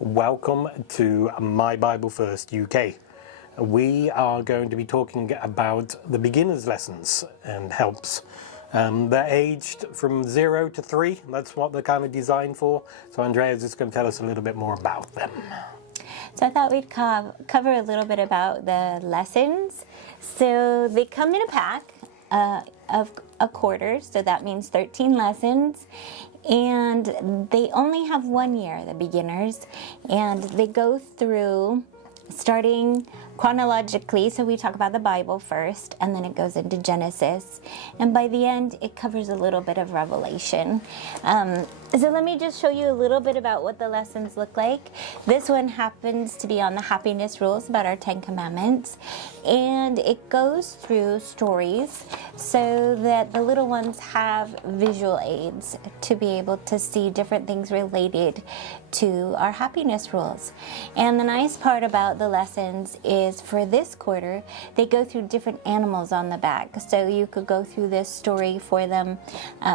Welcome to My Bible First UK. We are going to be talking about the beginner's lessons and helps. They're aged from 0 to 3. That's what they're kind of designed for. So Andrea is just going to tell us a little bit more about them. So I thought we'd cover a little bit about the lessons. So they come in a pack of a quarter, so that means 13 lessons. And they only have 1 year, the beginners, and they go through starting chronologically. So we talk about the Bible first, and then it goes into Genesis, and by the end it covers a little bit of Revelation. So let me just show you a little bit about what the lessons look like. This one happens to be on the happiness rules, about our 10 commandments, and it goes through stories so that the little ones have visual aids to be able to see different things related to our happiness rules. And the nice part about the lessons is, for this quarter, they go through different animals on the back. So you could go through this story for them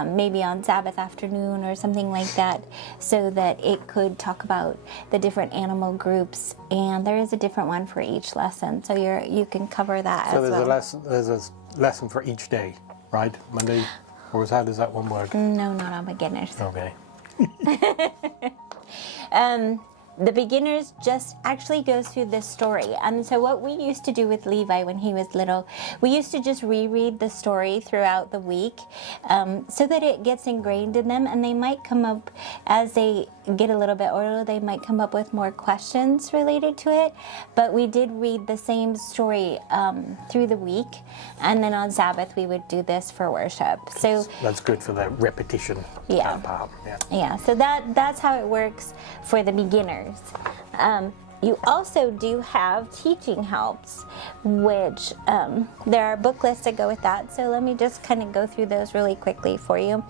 maybe on Sabbath afternoon or something like that, so that it could talk about the different animal groups. And there is a different one for each lesson, so you can cover that as well. So there's a lesson for each day, right? Monday, or how does that one work? No, not on beginners. Okay. The beginners just actually goes through this story. And so what we used to do with Levi when he was little, we used to just reread the story throughout the week, so that it gets ingrained in them, and they might come up, as they get a little bit older, they might come up with more questions related to it. But we did read the same story through the week, and then on Sabbath we would do this for worship. So that's good for the repetition part. Yeah, so that's how it works for the beginners. You also do have teaching helps, which there are book lists that go with that. So let me just kind of go through those really quickly for you.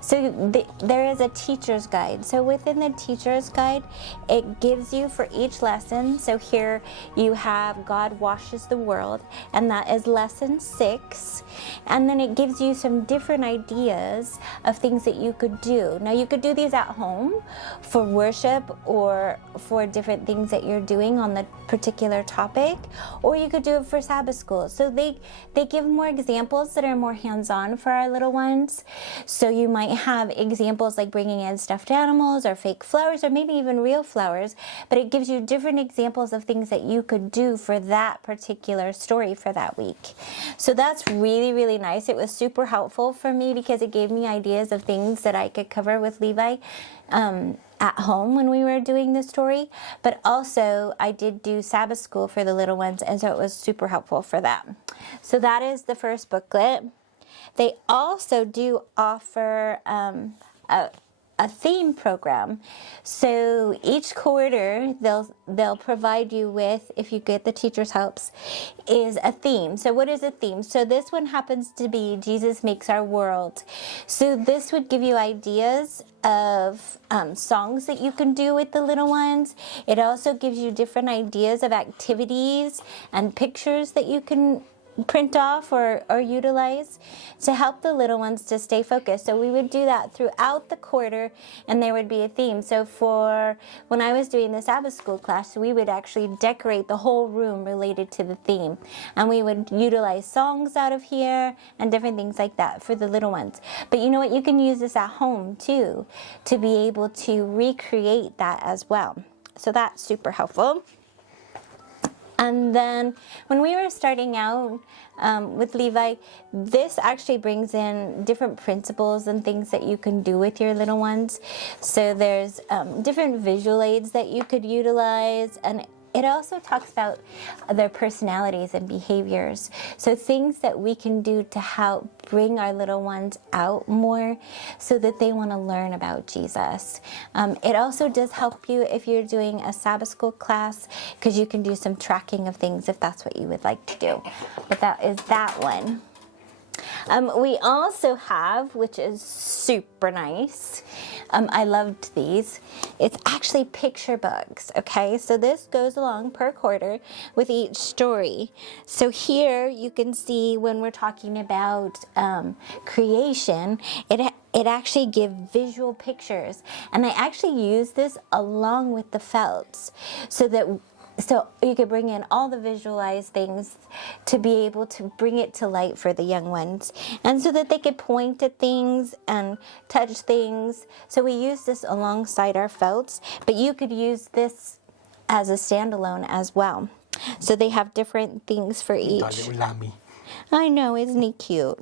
So there is a teacher's guide. So within the teacher's guide, it gives you for each lesson. So here you have God washes the world, and that is lesson 6. And then it gives you some different ideas of things that you could do. Now you could do these at home for worship or for different things that you're doing on the particular topic, or you could do it for Sabbath school. So they give more examples that are more hands-on for our little ones. So you might have examples like bringing in stuffed animals or fake flowers, or maybe even real flowers, but it gives you different examples of things that you could do for that particular story for that week. So that's really, really nice. It was super helpful for me because it gave me ideas of things that I could cover with Levi at home when we were doing the story. But also I did do Sabbath school for the little ones, and so it was super helpful for that. So that is the first booklet. They also do offer a theme program. So each quarter they'll provide you with, if you get the teacher's helps, is a theme. So what is a theme? So this one happens to be Jesus Makes Our World. So this would give you ideas of songs that you can do with the little ones. It also gives you different ideas of activities and pictures that you can print off or utilize to help the little ones to stay focused. So we would do that throughout the quarter, and there would be a theme. So for when I was doing the Sabbath school class, we would actually decorate the whole room related to the theme, and we would utilize songs out of here and different things like that for the little ones. But you know what, you can use this at home too, to be able to recreate that as well. So that's super helpful. And then when we were starting out with Levi, this actually brings in different principles and things that you can do with your little ones. So there's different visual aids that you could utilize, and it also talks about their personalities and behaviors. So things that we can do to help bring our little ones out more so that they want to learn about Jesus. It also does help you if you're doing a Sabbath school class, because you can do some tracking of things if that's what you would like to do. But that is that one. We also have, which is super nice, I loved these, it's actually picture books, okay? So this goes along per quarter with each story. So here you can see when we're talking about creation, it it actually gives visual pictures, and I actually use this along with the felts so you could bring in all the visualized things to be able to bring it to light for the young ones, and so that they could point at things and touch things. So we use this alongside our felts, but you could use this as a standalone as well. So they have different things for each. I know, isn't he cute?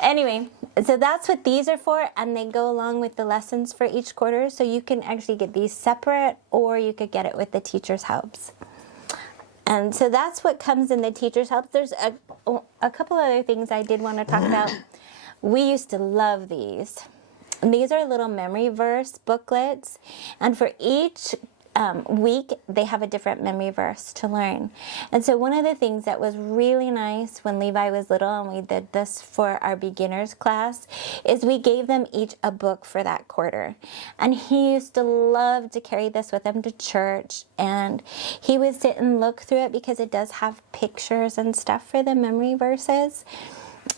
Anyway, so that's what these are for, and they go along with the lessons for each quarter. So you can actually get these separate, or you could get it with the teacher's helps. And so that's what comes in the teacher's helps. There's a couple other things I did want to talk about. We used to love these. And these are little memory verse booklets, and for each week they have a different memory verse to learn. And so one of the things that was really nice when Levi was little, and we did this for our beginners class, is we gave them each a book for that quarter. And he used to love to carry this with him to church, and he would sit and look through it because it does have pictures and stuff for the memory verses.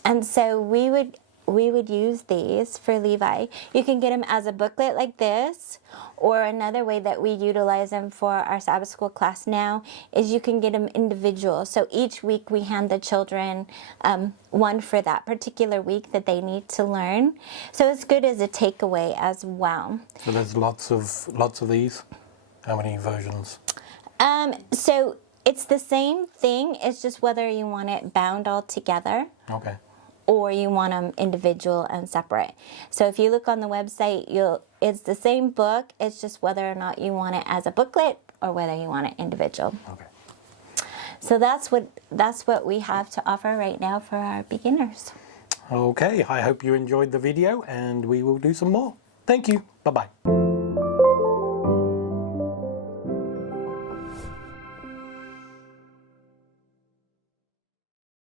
And so we would use these for Levi. You can get them as a booklet like this, or another way that we utilize them for our Sabbath school class now is you can get them individual. So each week we hand the children one for that particular week that they need to learn. So it's good as a takeaway as well. So there's lots of these. How many versions? So it's the same thing. It's just whether you want it bound all together. Okay. Or you want them individual and separate. So if you look on the website, it's the same book. It's just whether or not you want it as a booklet or whether you want it individual. Okay. So that's what we have to offer right now for our beginners. Okay, I hope you enjoyed the video, and we will do some more. Thank you. Bye-bye.